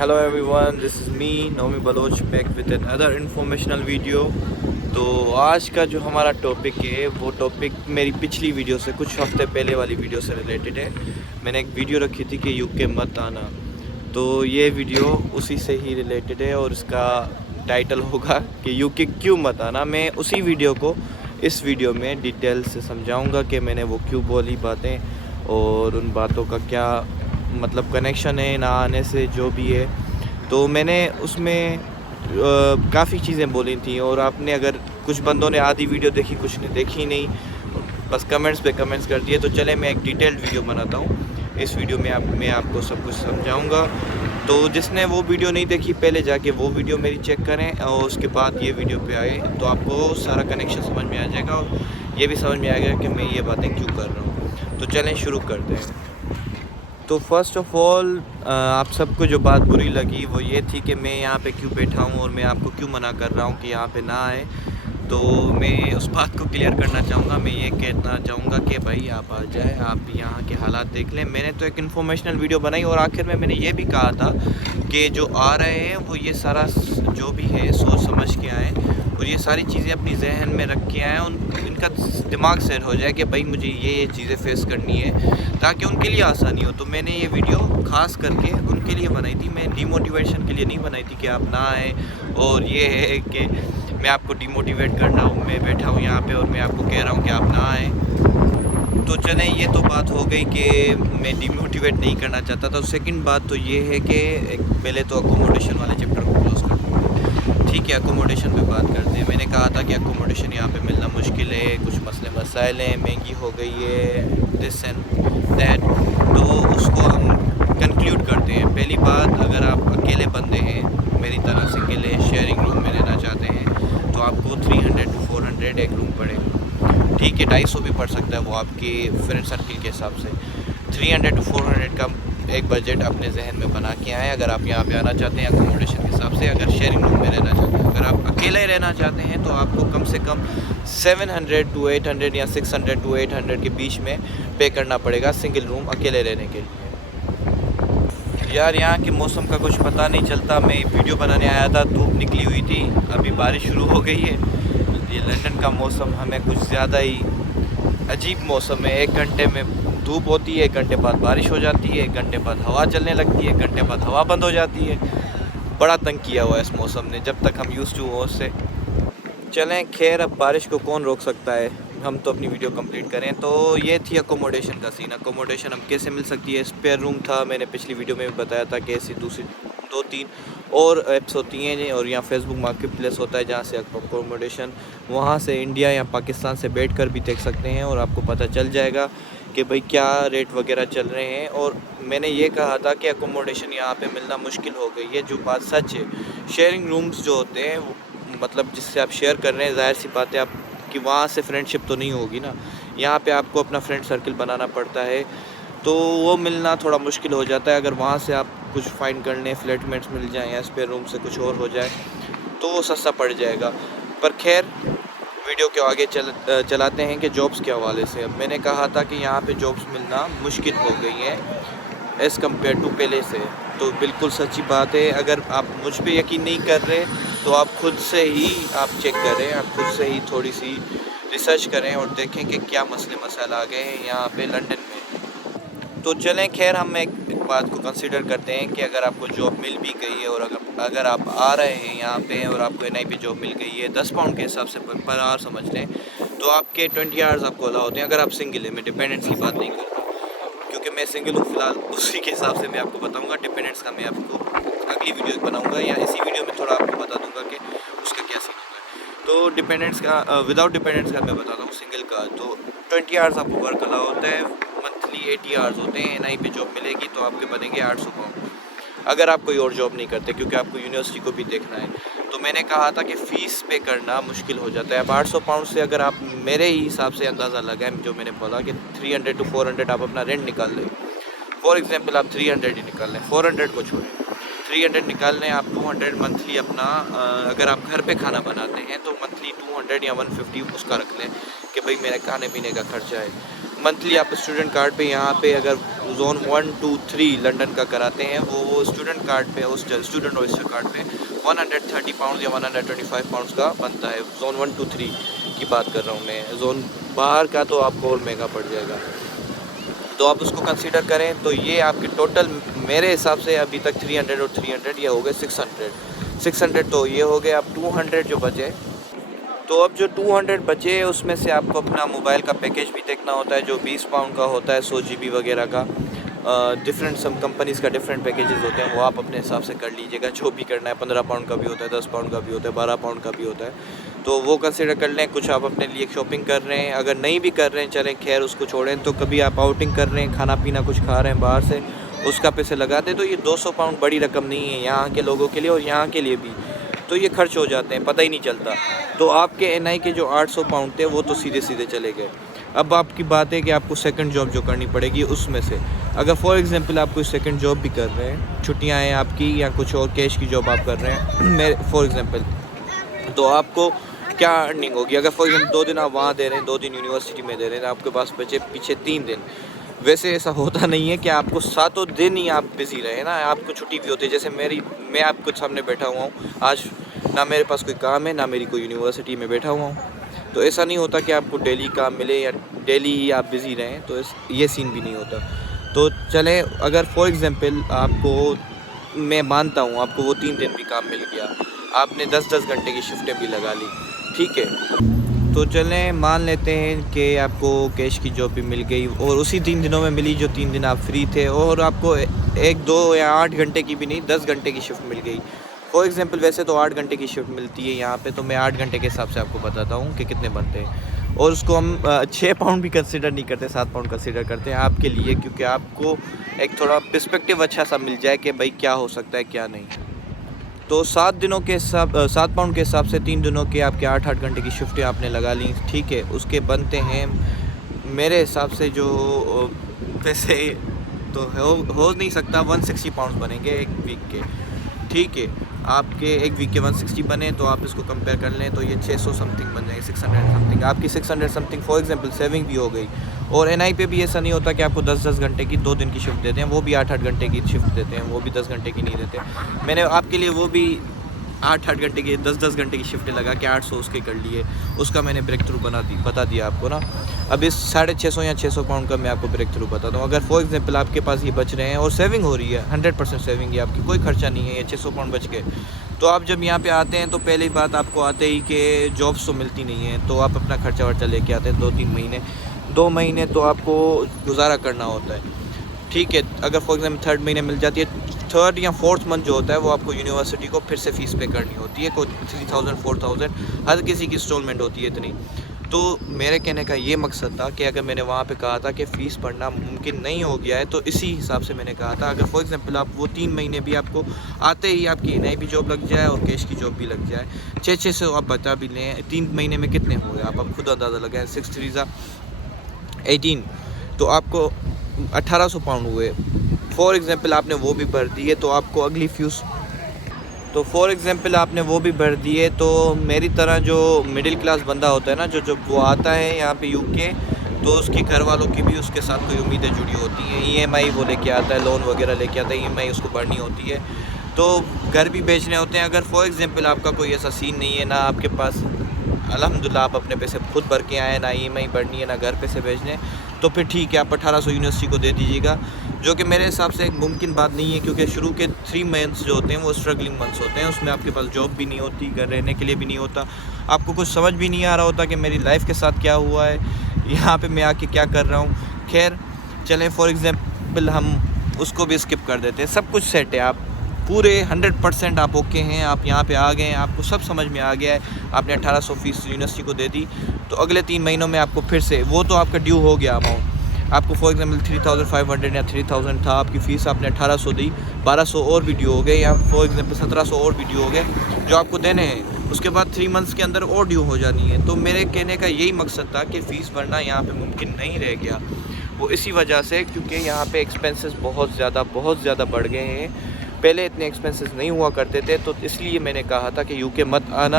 Hello everyone, this is me Nomi Baloch back with another informational video। तो आज का जो हमारा टॉपिक है वो टॉपिक मेरी पिछली वीडियो से कुछ हफ्ते पहले वाली वीडियो से रिलेटेड है। मैंने एक वीडियो रखी थी कि यूके मत आना, तो ये वीडियो उसी से ही रिलेटेड है और इसका टाइटल होगा कि यूके क्यों मत आना। मैं उसी वीडियो को इस वीडियो में डिटेल से समझाऊंगा कि मैंने वो क्यों बोली बातें और उन बातों का क्या मतलब कनेक्शन है ना आने से जो भी है। तो मैंने उसमें काफ़ी चीज़ें बोली थी और आपने अगर कुछ बंदों ने आधी वीडियो देखी, कुछ ने देखी नहीं, बस कमेंट्स पे कमेंट्स कर दिए। तो चले मैं एक डिटेल्ड वीडियो बनाता हूँ। इस वीडियो में मैं आपको सब कुछ समझाऊंगा। तो जिसने वो वीडियो नहीं देखी पहले जाके वो वीडियो मेरी चेक करें और उसके बाद ये वीडियो पे आए तो आपको सारा कनेक्शन समझ में आ जाएगा और ये भी समझ में आएगा कि मैं ये बातें क्यों कर रहा हूँ। तो चलें शुरू करते हैं। तो फ़र्स्ट ऑफ़ ऑल आप सबको जो बात बुरी लगी वो ये थी कि मैं यहाँ पे क्यों बैठा हूँ और मैं आपको क्यों मना कर रहा हूँ कि यहाँ पे ना आए। तो मैं उस बात को क्लियर करना चाहूँगा। मैं ये कहना चाहूँगा कि भाई आप आ जाए, आप यहाँ के हालात देख लें। मैंने तो एक इन्फॉर्मेशनल वीडियो बनाई और आखिर में मैंने ये भी कहा था कि जो आ रहे हैं वो ये सारा जो भी है सोच समझ के आएँ और ये सारी चीज़ें अपनी जहन में रख के आएँ, इनका दिमाग सेट हो जाए कि भाई मुझे ये चीज़ें फेस करनी है ताकि उनके लिए आसानी हो। तो मैंने ये वीडियो ख़ास करके उनके लिए बनाई थी। मैं डिमोटिवेशन के लिए नहीं बनाई थी कि आप ना आए और ये है कि मैं आपको डिमोटिवेट करना हूँ। मैं बैठा हूँ यहाँ पे और मैं आपको कह रहा हूँ कि आप ना आए। तो चलें, ये तो बात हो गई कि मैं डिमोटिवेट नहीं करना चाहता था। सेकंड बात तो ये है कि पहले तो अकोमोडेशन वाले चैप्टर को क्लोज कर दूँ। ठीक है, अकोमोडेशन पे बात करते हैं। मैंने कहा था कि अकोमोडेशन यहाँ पे मिलना मुश्किल है, कुछ मसले मसाइल हैं, महंगी हो गई है, दिस एंड दैट। तो उसको हम कंक्लूड करते हैं। पहली बात, अगर आप अकेले बंदे हैं मेरी तरह सिंगल है, शेयरिंग रूम में रहना चाहते हैं तो आपको 300 to 400 एक रूम पड़ेगा। ठीक है, 250 भी पड़ सकता है, वो आपके फ्रेंड सर्किल के हिसाब से। 300 to 400 का एक बजट अपने जहन में बना के आएँ अगर आप यहाँ पे आना चाहते हैं अकोमोडेशन के हिसाब से। अगर शेयरिंग रूम में रहना चाहते हैं, अगर आप अकेले रहना चाहते हैं तो आपको कम से कम 700 to 800 या 600 to 800 के बीच में पे करना पड़ेगा सिंगल रूम अकेले रहने के लिए। यार यहाँ के मौसम का कुछ पता नहीं चलता। मैं वीडियो बनाने आया था, धूप निकली हुई थी, अभी बारिश शुरू हो गई है। ये लंदन का मौसम हमें कुछ ज़्यादा ही अजीब मौसम है। 1 घंटे में धूप होती है, 1 घंटे बाद बारिश हो जाती है, 1 घंटे बाद हवा चलने लगती है, 1 घंटे बाद हवा बंद हो जाती है। बड़ा तंग किया हुआ है इस मौसम ने, जब तक हम यूज़ टू हो उससे। चलें खैर, अब बारिश को कौन रोक सकता है, हम तो अपनी वीडियो कंप्लीट करें। तो ये थी अकोमोडेशन का सीन। अकोमोडेशन हम कैसे मिल सकती है। स्पेयर रूम था, मैंने पिछली वीडियो में भी बताया था कि ऐसी दूसरी 2-3 और ऐप्स होती हैं और यहाँ फेसबुक मार्केट प्लेस होता है जहाँ से अकोमोडेशन वहाँ से इंडिया या पाकिस्तान से बैठकर भी देख सकते हैं और आपको पता चल जाएगा कि भाई क्या रेट वगैरह चल रहे हैं। और मैंने ये कहा था कि अकोमोडेशन यहाँ पे मिलना मुश्किल हो गई है, जो बात सच है। शेयरिंग रूम्स जो होते हैं मतलब जिससे आप शेयर कर रहे हैं, ज़ाहिर सी बात है आप कि वहाँ से फ्रेंडशिप तो नहीं होगी ना। यहाँ पे आपको अपना फ्रेंड सर्कल बनाना पड़ता है, तो वो मिलना थोड़ा मुश्किल हो जाता है। अगर वहाँ से आप कुछ फाइंड कर लें, फ्लैटमेट्स मिल जाएँ या स्पेयर रूम से कुछ और हो जाए तो वो सस्ता पड़ जाएगा। पर खैर वीडियो के आगे चलाते हैं कि जॉब्स के हवाले से। अब मैंने कहा था कि यहाँ पे जॉब्स मिलना मुश्किल हो गई है एज़ कम्पेयर टू पहले से। तो बिल्कुल सच्ची बात है। अगर आप मुझ पे यकीन नहीं कर रहे तो आप खुद से ही आप चेक करें, आप खुद से ही थोड़ी सी रिसर्च करें और देखें कि क्या मसले मसाइल आ गए हैं यहाँ पे लंदन में। तो चलें खैर, हम एक बात को कंसिडर करते हैं कि अगर आपको जॉब मिल भी गई है और अगर आप आ रहे हैं यहाँ पे और आपको एनआई पे जॉब मिल गई है 10 पाउंड के हिसाब से पर आवर समझ लें, तो आपके 20 आवर्स आपको अलाउ होते हैं। अगर आप सिंगल है, मैं डिपेंडेंट्स की बात नहीं करता क्योंकि मैं सिंगल हूँ फ़िलहाल, उसी के हिसाब से मैं आपको बताऊँगा। डिपेंडेंट्स का मैं आपको अगली वीडियो बनाऊँगा या इसी वीडियो में थोड़ा आपको बता दूँगा कि उसका क्या सीन होता है। तो डिपेंडेंट्स का विदाउट डिपेंडेंट्स का मैं बताता हूँ। सिंगल का तो 20 आवर्स आपको वर्क अलाउ होता है, मंथली 80 आवर्स होते हैं। एनआई पे जॉब मिलेगी तो आपके बनेंगे 800 पाउंड अगर आप कोई और जॉब नहीं करते, क्योंकि आपको यूनिवर्सिटी को भी देखना है। तो मैंने कहा था कि फ़ीस पे करना मुश्किल हो जाता है। अब 800 पाउंड से अगर आप मेरे ही हिसाब से अंदाज़ा लगाएं, जो मैंने बोला कि 300 to 400 आप अपना रेंट निकाल लें। फॉर एग्जांपल आप 300 ही निकाल लें, 400 को छोड़ें, 300 निकाल लें आप। 200 मंथली अपना अगर आप घर पे खाना बनाते हैं तो मंथली 200 या 150 उसका रख लें कि भाई मेरे खाने पीने का खर्चा है। मंथली आप स्टूडेंट कार्ड पे यहाँ पे अगर जोन 1, 2, 3 लंदन का कराते हैं वो स्टूडेंट कार्ड पे हॉस्टल स्टूडेंट हॉस्टल कार्ड पे 130 पाउंड या 125 पाउंड्स का बनता है। जोन 1, 2, 3 की बात कर रहा हूँ मैं। जोन बाहर का तो आपको और महंगा पड़ जाएगा, तो आप उसको कंसीडर करें। तो ये आपके टोटल मेरे हिसाब से अभी तक 300 और 300 ये हो गए 600 तो ये हो गए। अब 200 जो बचे, तो अब जो 200 बचे उसमें से आपको अपना मोबाइल का पैकेज भी देखना होता है जो 20 पाउंड का होता है, 100 GB वगैरह का। डिफरेंट सम कंपनीज़ का डिफरेंट पैकेजेस होते हैं, वो आप अपने हिसाब से कर लीजिएगा। जो भी करना है 15 पाउंड का भी होता है, 10 पाउंड का भी होता है, 12 पाउंड का भी होता है, तो वो कंसिडर कर लें। कुछ आप अपने लिए शॉपिंग कर रहे हैं, अगर नहीं भी कर रहे हैं चलें खैर उसको छोड़ें। तो कभी आप आउटिंग कर रहे हैं, खाना पीना कुछ खा रहे हैं बाहर से, उसका पैसे लगा दें, तो ये 200 पाउंड बड़ी रकम नहीं है यहाँ के लोगों के लिए और यहाँ के लिए भी। तो ये खर्च हो जाते हैं, पता ही नहीं चलता। तो आपके NI के जो 800 पाउंड थे वो तो सीधे सीधे चले गए। अब आपकी बात है कि आपको सेकंड जॉब जो करनी पड़ेगी उसमें से, अगर फॉर एग्जांपल आप कोई सेकंड जॉब भी कर रहे हैं, छुट्टियां हैं आपकी या कुछ और कैश की जॉब आप कर रहे हैं मेरे फॉर एग्जांपल, तो आपको क्या अर्निंग होगी। अगर फॉर एग्जांपल 2 दिन आप वहाँ दे रहे हैं, 2 दिन यूनिवर्सिटी में दे रहे हैं, आपके पास बचे पीछे 3 दिन। वैसे ऐसा होता नहीं है कि आपको 7 दिन ही आप बिज़ी रहे ना, आपको छुट्टी भी होती है। जैसे मैं आपके सामने बैठा हुआ हूँ आज, ना मेरे पास कोई काम है ना मेरी कोई यूनिवर्सिटी में बैठा हुआ हूँ। तो ऐसा नहीं होता कि आपको डेली काम मिले या डेली ही आप बिज़ी रहें, तो ये सीन भी नहीं होता। तो चलें, अगर फॉर एग्जांपल आपको, मैं मानता हूँ आपको वो 3 दिन भी काम मिल गया, आपने 10-10 घंटे की शिफ्टें भी लगा ली, ठीक है। तो चलें मान लेते हैं कि आपको कैश की जॉब भी मिल गई और उसी 3 दिनों में मिली जो 3 दिन आप फ्री थे, और आपको 1, 2 या 8 घंटे की भी नहीं 10 घंटे की शिफ्ट मिल गई। फॉर एग्जांपल वैसे तो 8 घंटे की शिफ्ट मिलती है यहाँ पे, तो मैं 8 घंटे के हिसाब से आपको बताता हूँ कि कितने बनते हैं। और उसको हम 6 पाउंड भी कंसिडर नहीं करते, 7 पाउंड कंसिडर करते हैं आपके लिए, क्योंकि आपको एक थोड़ा पर्सपेक्टिव अच्छा सा मिल जाए कि भाई क्या हो सकता है क्या नहीं। तो 7 दिनों के हिसाब 7 पाउंड के हिसाब से 3 दिनों के आपके 8-8 घंटे की शिफ्टें आपने लगा ली, ठीक है। उसके बनते हैं मेरे हिसाब से जो पैसे तो हो नहीं सकता, 160 पाउंड बनेंगे एक वीक के, ठीक है। आपके एक वीक के 160 बने तो आप इसको कंपेयर कर लें तो ये 600 समथिंग बन जाएंगे, 600 समथिंग। आपकी 600 समथिंग फॉर एग्जांपल सेविंग भी हो गई। और NI पे भी ऐसा नहीं होता कि आपको 10-10 घंटे की 2 दिन की शिफ्ट देते हैं, वो भी 8-8 घंटे की शिफ्ट देते हैं, वो भी 10 घंटे की नहीं देते। मैंने आपके लिए वो भी 8-8 घंटे की 10-10 घंटे की शिफ्टें लगा के 800 उसके कर लिए, उसका मैंने ब्रेक थ्रू बता दिया आपको ना। अब इस 650 या 600 पाउंड का मैं आपको ब्रेक थ्रू बताता हूँ। अगर फॉर एग्जांपल आपके पास ये बच रहे हैं और सेविंग हो रही है, 100% सेविंग है आपकी, कोई खर्चा नहीं है, ये 600 पाउंड बच गए, तो आप जब यहाँ पे आते हैं तो पहली बात आपको आते ही कि जॉब्स तो मिलती नहीं है, तो आप अपना खर्चा वर्चा लेके आते हैं 2 महीने तो आपको गुजारा करना होता है, ठीक है। अगर फॉर एग्जांपल 3rd महीने मिल जाती है, 3rd या 4th मंथ जो होता है वो आपको यूनिवर्सिटी को फिर से फ़ीस पे करनी होती है, कोई 3000 4000 हर किसी की इंस्टॉलमेंट होती है इतनी। तो मेरे कहने का ये मकसद था कि अगर मैंने वहाँ पे कहा था कि फ़ीस भरना मुमकिन नहीं हो गया है, तो इसी हिसाब से मैंने कहा था अगर फॉर एग्जांपल आप वो 3 महीने भी आपको आते ही आपकी NI भी जॉब लग जाए और कैश की जॉब भी लग जाए, 600 आप बता भी लें, 3 महीने में कितने हो गए आप खुद अंदाज़ा लगाएं, 6 3 18, तो आपको 1800 पाउंड हुए। फॉर एग्जांपल आपने वो भी भर दिए तो आपको अगली फ्यूस, तो फॉर एग्जांपल आपने वो भी भर दिए, तो मेरी तरह जो मिडिल क्लास बंदा होता है ना, जो वो आता है यहाँ पे UK, तो उसके घर वालों की भी उसके साथ कोई उम्मीदें जुड़ी होती हैं, EMI वो लेके आता है, लोन वगैरह लेके आता है, EMI उसको भरनी होती है, तो घर भी बेचने होते हैं। अगर फॉर एग्जांपल आपका कोई ऐसा सीन नहीं है, ना आपके पास अल्हम्दुलिल्लाह आप अपने पैसे खुद भर के आए, ना EMI भरनी है, ना घर पैसे भेजने, तो फिर ठीक है आप 1800 यूनिवर्सिटी को दे दीजिएगा, जो कि मेरे हिसाब से एक मुमकिन बात नहीं है, क्योंकि शुरू के 3 मंथ्स जो होते हैं वो स्ट्रगलिंग मंथ्स होते हैं, उसमें आपके पास जॉब भी नहीं होती, घर रहने के लिए भी नहीं होता, आपको कुछ समझ भी नहीं आ रहा होता कि मेरी लाइफ के साथ क्या हुआ है, यहाँ पे मैं आके क्या कर रहा हूँ। खैर चलें, फॉर एग्जांपल हम उसको भी स्किप कर देते हैं, सब कुछ सेट है, आप पूरे 100% आप ओके हैं, आप यहाँ पे आ गए हैं, आपको सब समझ में आ गया है, आपने 1800 फ़ीस यूनिवर्सिटी को दे दी, तो अगले 3 महीनों में आपको फिर से वो तो आपका ड्यू हो गया अमाउंट, आपको फॉर एग्जांपल 3500 या 3000 था आपकी फ़ीस, आपने 1800 दी, 1200 और भी ड्यू हो गए, या फॉर एग्जांपल 1700 और भी ड्यू हो गए जो आपको देने हैं, उसके बाद 3 मंथ्स के अंदर और ड्यू हो जानी है। तो मेरे कहने का यही मकसद था कि फ़ीस भरना यहाँ पे मुमकिन नहीं रह गया, वो इसी वजह से क्योंकि यहाँ पे एक्सपेंसेस बहुत ज़्यादा बढ़ गए हैं। पहले इतने एक्सपेंसेस नहीं हुआ करते थे, तो इसलिए मैंने कहा था कि UK मत आना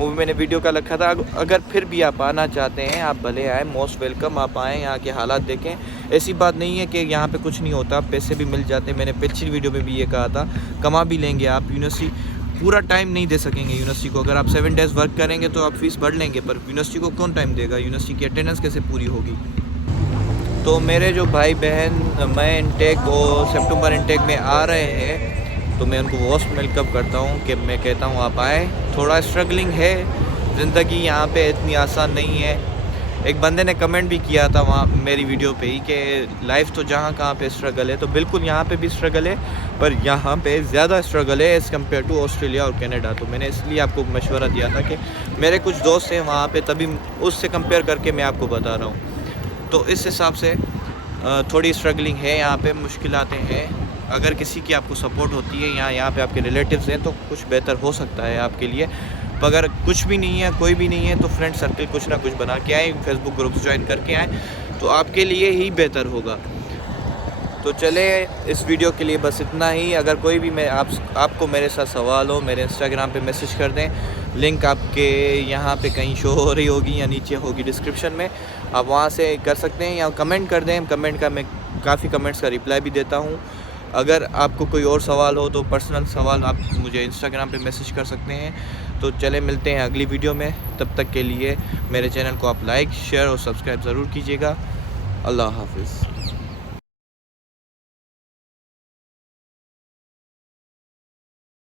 वो भी मैंने वीडियो का रखा था। अगर फिर भी आप आना चाहते हैं, आप भले आए, मोस्ट वेलकम। आप आएँ, यहाँ के हालात देखें। ऐसी बात नहीं है कि यहाँ पे कुछ नहीं होता, पैसे भी मिल जाते हैं। मैंने पिछली वीडियो में भी ये कहा था, कमा भी लेंगे आप। यूनिवर्सिटी पूरा टाइम नहीं दे सकेंगे यूनिवर्सिटी को। अगर आप 7 डेज़ वर्क करेंगे तो आप फ़ीस भर लेंगे, पर यूनिवर्सिटी को कौन टाइम देगा? यूनिवर्सिटी की अटेंडेंस कैसे पूरी होगी? तो मेरे जो भाई बहन मैं इनटेक और सितंबर इनटेक में आ रहे हैं, तो मैं उनको मोस्ट वेलकम करता हूँ कि मैं कहता हूँ आप आएँ। थोड़ा स्ट्रगलिंग है, ज़िंदगी यहाँ पे इतनी आसान नहीं है। एक बंदे ने कमेंट भी किया था वहाँ मेरी वीडियो पे ही कि लाइफ तो जहाँ कहाँ पे स्ट्रगल है, तो बिल्कुल यहाँ पे भी स्ट्रगल है, पर यहाँ पे ज़्यादा स्ट्रगल है एज़ कम्पेयर टू ऑस्ट्रेलिया और कनाडा। तो मैंने इसलिए आपको मशवरा दिया था कि मेरे कुछ दोस्त हैं वहाँ पे, तभी उससे कंपेयर करके मैं आपको बता रहा हूँ। तो इस हिसाब से थोड़ी स्ट्रगलिंग है यहाँ पे, मुश्किलातें हैं। अगर किसी की आपको सपोर्ट होती है, यहाँ पे आपके रिलेटिव्स हैं, तो कुछ बेहतर हो सकता है आपके लिए। पर अगर कुछ भी नहीं है, कोई भी नहीं है, तो फ्रेंड सर्कल कुछ ना कुछ बना के आए, फेसबुक ग्रुप ज्वाइन करके आए, तो आपके लिए ही बेहतर होगा। तो चले, इस वीडियो के लिए बस इतना ही। अगर कोई भी आपको मेरे साथ सवाल हो, मेरे इंस्टाग्राम पे मैसेज कर दें। लिंक आपके यहाँ पे कहीं शो हो रही होगी या नीचे होगी डिस्क्रिप्शन में, आप वहाँ से कर सकते हैं, या कमेंट कर दें। कमेंट का मैं काफ़ी कमेंट्स का रिप्लाई भी देता हूँ। अगर आपको कोई और सवाल हो तो पर्सनल सवाल आप मुझे इंस्टाग्राम पे मैसेज कर सकते हैं। तो चले, मिलते हैं अगली वीडियो में। तब तक के लिए मेरे चैनल को आप लाइक, शेयर और सब्सक्राइब ज़रूर कीजिएगा। अल्लाह हाफ़िज़।